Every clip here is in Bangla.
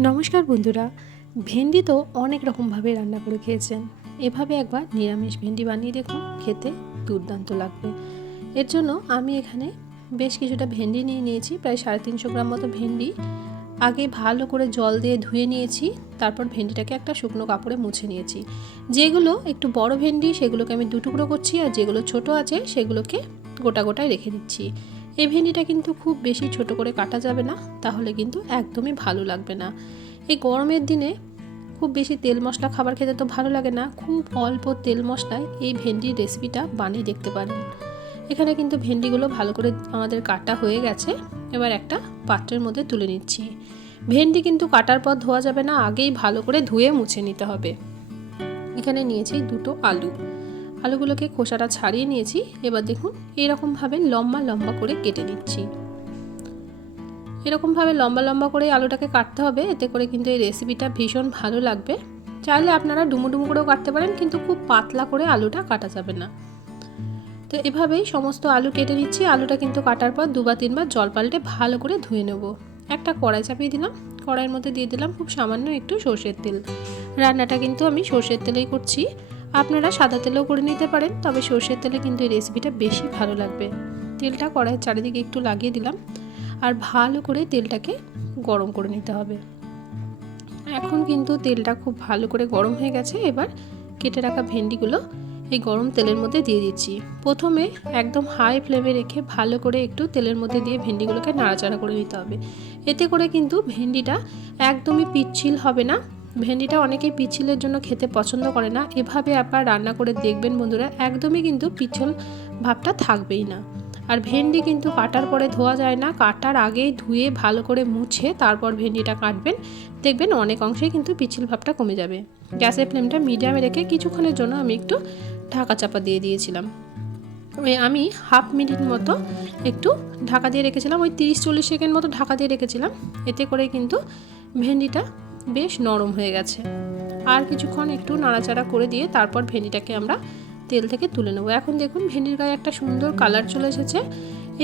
নমস্কার বন্ধুরা, ভেন্ডি তো অনেক রকমভাবে রান্না করে খেয়েছেন। এভাবে একবার নিরামিষ ভেন্ডি বানিয়ে দেখুন, খেতে দুর্দান্ত লাগবে। এর জন্য আমি এখানে বেশ কিছুটা ভেন্ডি নিয়ে নিয়েছি, প্রায় 350 গ্রাম মতো ভেন্ডি। আগে ভালো করে জল দিয়ে ধুয়ে নিয়েছি, তারপর ভেন্ডিটাকে একটা শুকনো কাপড়ে মুছে নিয়েছি। যেগুলো একটু বড় ভেন্ডি সেগুলোকে আমি 2 টুকরো করছি, আর যেগুলো ছোট আছে সেগুলোকে গোটা গোটায় রেখে দিচ্ছি। এই ভেন্ডিটা কিন্তু খুব বেশি ছোট করে কাটা যাবে না, তাহলে কিন্তু একদমই ভালো লাগবে না। এই গরমের দিনে খুব বেশি তেল মশলা খাবার খেতে তো ভালো লাগে না, খুব অল্প তেল মশলায় এই ভেন্ডির রেসিপিটা বানিয়ে দেখতে পারেন। এখানে কিন্তু ভেন্ডিগুলো ভালো করে আমাদের কাটা হয়ে গেছে। এবার একটা পাত্রের মধ্যে তুলে নিচ্ছি। ভেন্ডি কিন্তু কাটার পর ধোয়া যাবে না, আগেই ভালো করে ধুয়ে মুছে নিতে হবে। এখানে নিয়েছি 2টো আলু। আলুগুলোকে খোসাটা ছাড়িয়ে নিয়েছি। এবার দেখুন এরকমভাবে লম্বা লম্বা করে কেটে নিচ্ছি। এরকমভাবে লম্বা লম্বা করে আলুটাকে কাটতে হবে, এতে করে কিন্তু এই রেসিপিটা ভীষণ ভালো লাগবে। চাইলে আপনারা ডুমো ডুমো করেও কাটতে পারেন, কিন্তু খুব পাতলা করে আলুটা কাটা যাবে না। তো এভাবেই সমস্ত আলু কেটে নিচ্ছি। আলুটা কিন্তু কাটার পর 2 বা 3 বার জল পাল্টে ভালো করে ধুয়ে নেব। একটা কড়াই চাপিয়ে দিলাম। কড়াইয়ের মধ্যে দিয়ে দিলাম খুব সামান্য একটু সর্ষের তেল। রান্নাটা কিন্তু আমি সর্ষের তেলেই করছি, আপনারা সাদা তেলেও করে নিতে পারেন, তবে সর্ষের তেলে কিন্তু এই রেসিপিটা বেশি ভালো লাগবে। তেলটা কড়াইয়ের চারিদিকে একটু লাগিয়ে দিলাম, আর ভালো করে তেলটাকে গরম করে নিতে হবে। এখন কিন্তু তেলটা খুব ভালো করে গরম হয়ে গেছে। এবার কেটে রাখা ভেন্ডিগুলো এই গরম তেলের মধ্যে দিয়ে দিচ্ছি। প্রথমে একদম হাই ফ্লেমে রেখে ভালো করে একটু তেলের মধ্যে দিয়ে ভেন্ডিগুলোকে নাড়াচাড়া করে নিতে হবে। এতে করে কিন্তু ভেন্ডিটা একদমই পিচ্ছিল হবে না। ভেন্ডিটা অনেকেই পিচ্ছিলের জন্য খেতে পছন্দ করে না। এভাবে আবার রান্না করে দেখবেন বন্ধুরা, একদমই কিন্তু পিচ্ছিল ভাবটা থাকবেই না। আর ভেন্ডি কিন্তু কাটার পরে ধোয়া যায় না, কাটার আগেই ধুয়ে ভালো করে মুছে তারপর ভেন্ডিটা কাটবেন, দেখবেন অনেক অংশেই কিন্তু পিচ্ছিল ভাবটা কমে যাবে। গ্যাসের ফ্লেমটা মিডিয়ামে রেখে কিছুক্ষণের জন্য আমি একটু ঢাকা চাপা দিয়ে দিয়েছিলাম। আমি হাফ মিনিট মতো একটু ঢাকা দিয়ে রেখেছিলাম, ওই 30-40 সেকেন্ড মতো ঢাকা দিয়ে রেখেছিলাম। এতে করে কিন্তু ভেন্ডিটা বেশ নরম হয়ে গেছে। আর কিছুক্ষণ একটু নাড়াচাড়া করে দিয়ে তারপর ভেন্ডিটাকে আমরা তেল থেকে তুলে নেব। এখন দেখুন ভেন্ডির গায়ে একটা সুন্দর কালার চলে এসেছে।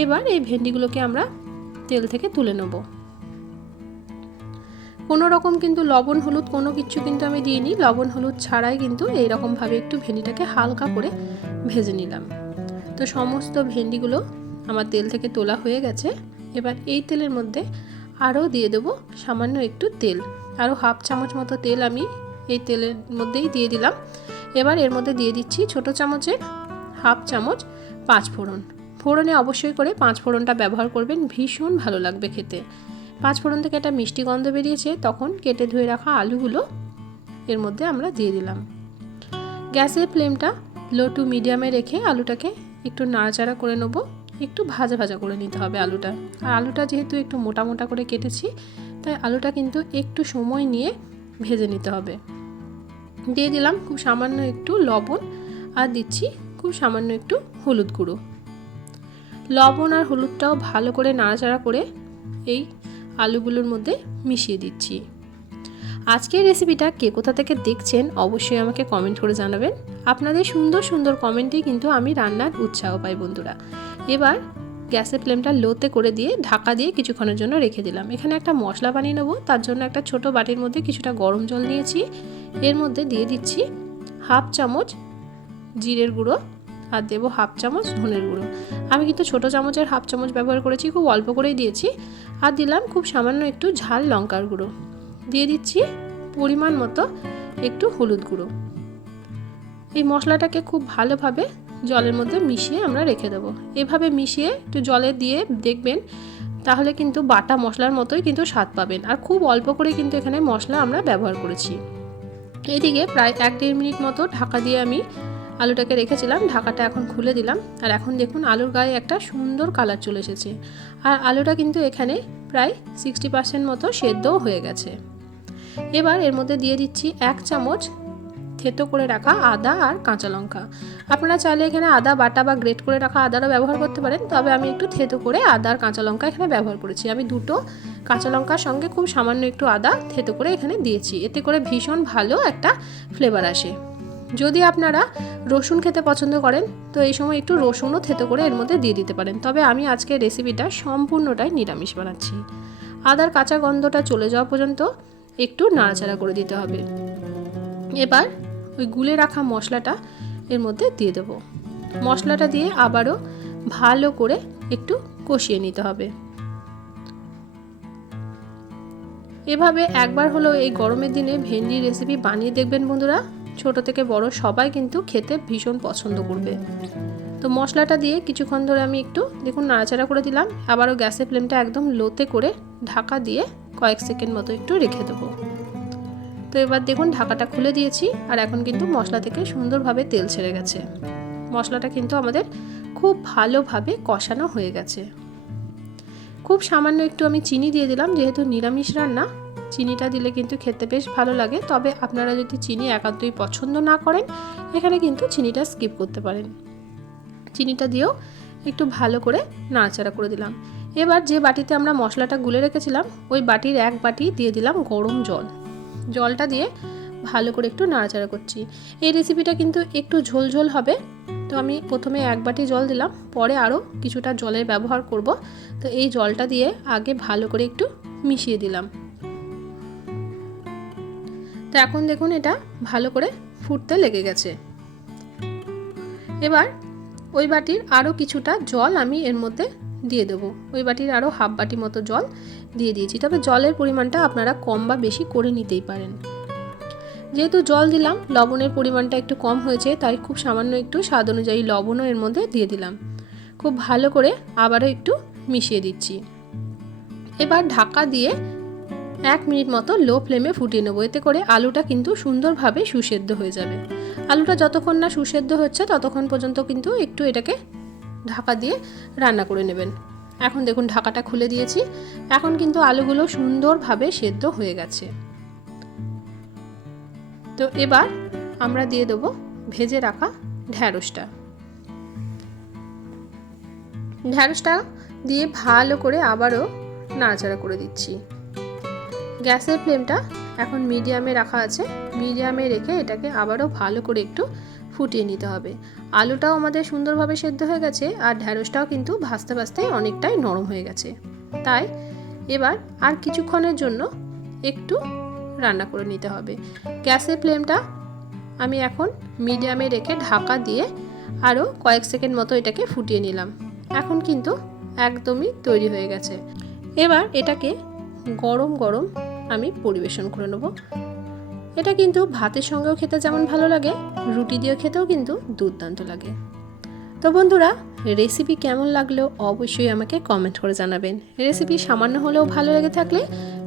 এবার এই ভেন্ডিগুলোকে আমরা তেল থেকে তুলে নেব। কোনো রকম কিন্তু লবণ হলুদ কোনো কিছু কিন্তু আমি দিইনি, লবণ হলুদ ছাড়াই কিন্তু এইরকমভাবে একটু ভেন্ডিটাকে হালকা করে ভেজে নিলাম। তো সমস্ত ভেন্ডিগুলো আমার তেল থেকে তোলা হয়ে গেছে। এবার এই তেলের মধ্যে আরও দিয়ে দেবো সামান্য একটু তেল, আরও হাফ চামচ মতো তেল আমি এই তেলের মধ্যেই দিয়ে দিলাম। এবার এর মধ্যে দিয়ে দিচ্ছি ছোটো চামচের হাফ চামচ 5 ফোড়ন। ফোড়নে অবশ্যই করে 5 ফোড়নটা ব্যবহার করবেন, ভীষণ ভালো লাগবে খেতে। 5 ফোড়ন থেকে একটা মিষ্টি গন্ধ বেরিয়েছে, তখন কেটে ধুয়ে রাখা আলুগুলো এর মধ্যে আমরা দিয়ে দিলাম। গ্যাসের ফ্লেমটা লো টু মিডিয়ামে রেখে আলুটাকে একটু নাড়াচাড়া করে নেব, একটু ভাজা ভাজা করে নিতে হবে আলুটা। আর আলুটা যেহেতু একটু মোটা মোটা করে কেটেছি, তাই আলুটা কিন্তু একটু সময় নিয়ে ভেজে নিতে হবে। দিয়ে দিলাম খুব সামান্য একটু লবণ, আর দিচ্ছি খুব সামান্য একটু হলুদ গুঁড়ো। লবণ আর হলুদটাও ভালো করে নাড়াচাড়া করে এই আলুগুলোর মধ্যে মিশিয়ে দিচ্ছি। আজকের রেসিপিটা কে কোথা থেকে দেখছেন অবশ্যই আমাকে কমেন্ট করে জানাবেন। আপনাদের সুন্দর সুন্দর কমেন্টেই কিন্তু আমি রান্নার উৎসাহ পাই বন্ধুরা। এবার গ্যাসের ফ্লেমটা লোতে করে দিয়ে ঢাকা দিয়ে কিছুক্ষণের জন্য রেখে দিলাম। এখানে একটা মশলা বানিয়ে নেবো, তার জন্য একটা ছোট বাটির মধ্যে কিছুটা গরম জল নিয়েছি। এর মধ্যে দিয়ে দিচ্ছি হাফ চামচ জিরের গুঁড়ো, আর দেবো হাফ চামচ ধনের গুঁড়ো। আমি কিন্তু ছোটো চামচের হাফ চামচ ব্যবহার করেছি, খুব অল্প করেই দিয়েছি। আর দিলাম খুব সামান্য একটু ঝাল লঙ্কার গুঁড়ো। দিয়ে দিচ্ছি পরিমাণ মতো একটু হলুদ গুঁড়ো। এই মশলাটাকে খুব ভালোভাবে জলের মধ্যে মিশিয়ে আমরা রেখে দেবো। এভাবে মিশিয়ে একটু জলে দিয়ে দেখবেন, তাহলে কিন্তু বাটা মশলার মতোই কিন্তু স্বাদ পাবেন। আর খুব অল্প করে কিন্তু এখানে মশলা আমরা ব্যবহার করেছি। এইদিকে প্রায় 1-1.5 মিনিট মতো ঢাকা দিয়ে আমি আলুটাকে রেখেছিলাম। ঢাকাটা এখন খুলে দিলাম, আর এখন দেখুন আলুর গায়ে একটা সুন্দর কালার চলে এসেছে। আর আলুটা কিন্তু এখানে প্রায় 60% মতো সেদ্ধও হয়ে গেছে। এবার এর মধ্যে দিয়ে দিচ্ছি 1 চামচ থেতো করে রাখা আদা আর কাঁচা লঙ্কা। আপনারা চাইলে এখানে আদা বাটা বা গ্রেট করে রাখা আদারও ব্যবহার করতে পারেন, তবে আমি একটু থেতো করে আদা আর কাঁচা লঙ্কা এখানে ব্যবহার করেছি। আমি 2টো কাঁচা লঙ্কার সঙ্গে খুব সামান্য একটু আদা থেতো করে এখানে দিয়েছি, এতে করে ভীষণ ভালো একটা ফ্লেভার আসে। যদি আপনারা রসুন খেতে পছন্দ করেন তো এই সময় একটু রসুনও থেতো করে এর মধ্যে দিয়ে দিতে পারেন, তবে আমি আজকের রেসিপিটা সম্পূর্ণটাই নিরামিষ বানাচ্ছি। আদার কাঁচা গন্ধটা চলে যাওয়া পর্যন্ত একটু নাড়াচাড়া করে দিতে হবে। এবার ওই গুলে রাখা মশলাটা এর মধ্যে দিয়ে দেবো। মশলাটা দিয়ে আবারও ভালো করে একটু কষিয়ে নিতে হবে। এভাবে একবার হলো এই গরমের দিনে ভেন্ডি রেসিপি বানিয়ে দেখবেন বন্ধুরা, ছোট থেকে বড় সবাই কিন্তু খেতে ভীষণ পছন্দ করবে। তো মশলাটা দিয়ে কিছুক্ষণ ধরে আমি একটু দেখুন নাড়াচাড়া করে দিলাম। আবারও গ্যাসের ফ্লেমটা একদম লোতে করে ঢাকা দিয়ে কয়েক সেকেন্ড মতো একটু রেখে দেবো। তো এবার দেখুন ঢাকাটা খুলে দিয়েছি, আর এখন কিন্তু মশলা থেকে সুন্দরভাবে তেল ছেড়ে গেছে। মশলাটা কিন্তু আমাদের খুব ভালোভাবে কষানো হয়ে গেছে। খুব সামান্য একটু আমি চিনি দিয়ে দিলাম, যেহেতু নিরামিষ রান্না চিনিটা দিলে কিন্তু খেতে বেশ ভালো লাগে। তবে আপনারা যদি চিনি একান্তই পছন্দ না করেন, এখানে কিন্তু চিনিটা স্কিপ করতে পারেন। চিনিটা দিয়েও একটু ভালো করে নাড়াচাড়া করে দিলাম। এবার যে বাটিতে আমরা মশলাটা গুলে রেখেছিলাম ওই বাটির এক বাটি দিয়ে দিলাম গরম জল। জলটা দিয়ে ভালো করে একটু নাড়াচাড়া করছি। এই রেসিপিটা কিন্তু একটু ঝোলঝোল হবে, তো আমি প্রথমে এক বাটি জল দিলাম, পরে আরও কিছুটা জলের ব্যবহার করব। তো এই জলটা দিয়ে আগে ভালো করে একটু মিশিয়ে দিলাম। তো এখন দেখুন এটা ভালো করে ফুটতে লেগে গেছে। এবার ওই বাটির আরও কিছুটা জল আমি এর মধ্যে দিয়ে দেবো। ওই বাটির আরও হাফ বাটি মতো জল দিয়ে দিয়েছি, তবে জলের পরিমাণটা আপনারা কম বা বেশি করে নিতেই পারেন। যেহেতু জল দিলাম, লবণের পরিমাণটা একটু কম হয়েছে, তাই খুব সামান্য একটু স্বাদ অনুযায়ী লবণও এর মধ্যে দিয়ে দিলাম। খুব ভালো করে আবারও একটু মিশিয়ে দিচ্ছি। এবার ঢাকা দিয়ে 1 মিনিট মতো লো ফ্লেমে ফুটিয়ে নেবো। এতে করে আলুটা কিন্তু সুন্দরভাবে সুসেদ্ধ হয়ে যাবে। আলুটা যতক্ষণ না সুসেদ্ধ হচ্ছে ততক্ষণ পর্যন্ত কিন্তু একটু এটাকে ঢাকা দিয়ে রান্না করে নেবেন। এখন দেখুন ঢাকাটা খুলে দিয়েছি, এখন কিন্তু আলুগুলো সুন্দরভাবে সেদ্ধ হয়ে গেছে। তো এবার আমরা দিয়ে দেবো ভেজে রাখা ঢ্যাঁড়সটা। ঢ্যাঁড়সটা দিয়ে ভালো করে আবারও নাড়াচাড়া করে দিচ্ছি। গ্যাসের ফ্লেমটা এখন মিডিয়ামে রাখা আছে। মিডিয়ামে রেখে এটাকে আবারও ভালো করে একটু ফুটিয়ে নিতে হবে। আলুটাও আমাদের সুন্দরভাবে সেদ্ধ হয়ে গেছে, আর ঢ্যাঁড়সটাও কিন্তু ভাজতে ভাজতে অনেকটাই নরম হয়ে গেছে। তাই এবার আর কিছুক্ষণের জন্য একটু রান্না করে নিতে হবে। গ্যাসের ফ্লেমটা আমি এখন মিডিয়ামে রেখে ঢাকা দিয়ে আরও কয়েক সেকেন্ড মতো এটাকে ফুটিয়ে নিলাম। এখন কিন্তু একদমই তৈরি হয়ে গেছে। এবার এটাকে গরম গরম আমি পরিবেশন করে নেব। এটা কিন্তু ভাতের সঙ্গেও খেতে যেমন ভালো লাগে, রুটি দিয়েও খেতেও কিন্তু দুর্দান্ত লাগে। তো বন্ধুরা, রেসিপি কেমন লাগলো অবশ্যই আমাকে কমেন্ট করে জানাবেন। রেসিপি সামান্য হলেও ভালো লেগে থাকলে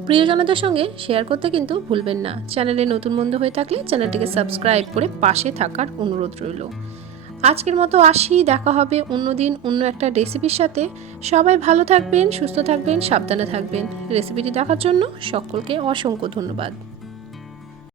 প্রিয়জনদের সঙ্গে শেয়ার করতে কিন্তু ভুলবেন না। চ্যানেলে নতুন বন্ধু হয়ে থাকলে চ্যানেলটিকে সাবস্ক্রাইব করে পাশে থাকার অনুরোধ রইল। আজকের মতো আসি, দেখা হবে অন্যদিন অন্য একটা রেসিপির সাথে। সবাই ভালো থাকবেন, সুস্থ থাকবেন, সাবধানে থাকবেন। রেসিপিটি দেখার জন্য সকলকে অসংখ্য ধন্যবাদ।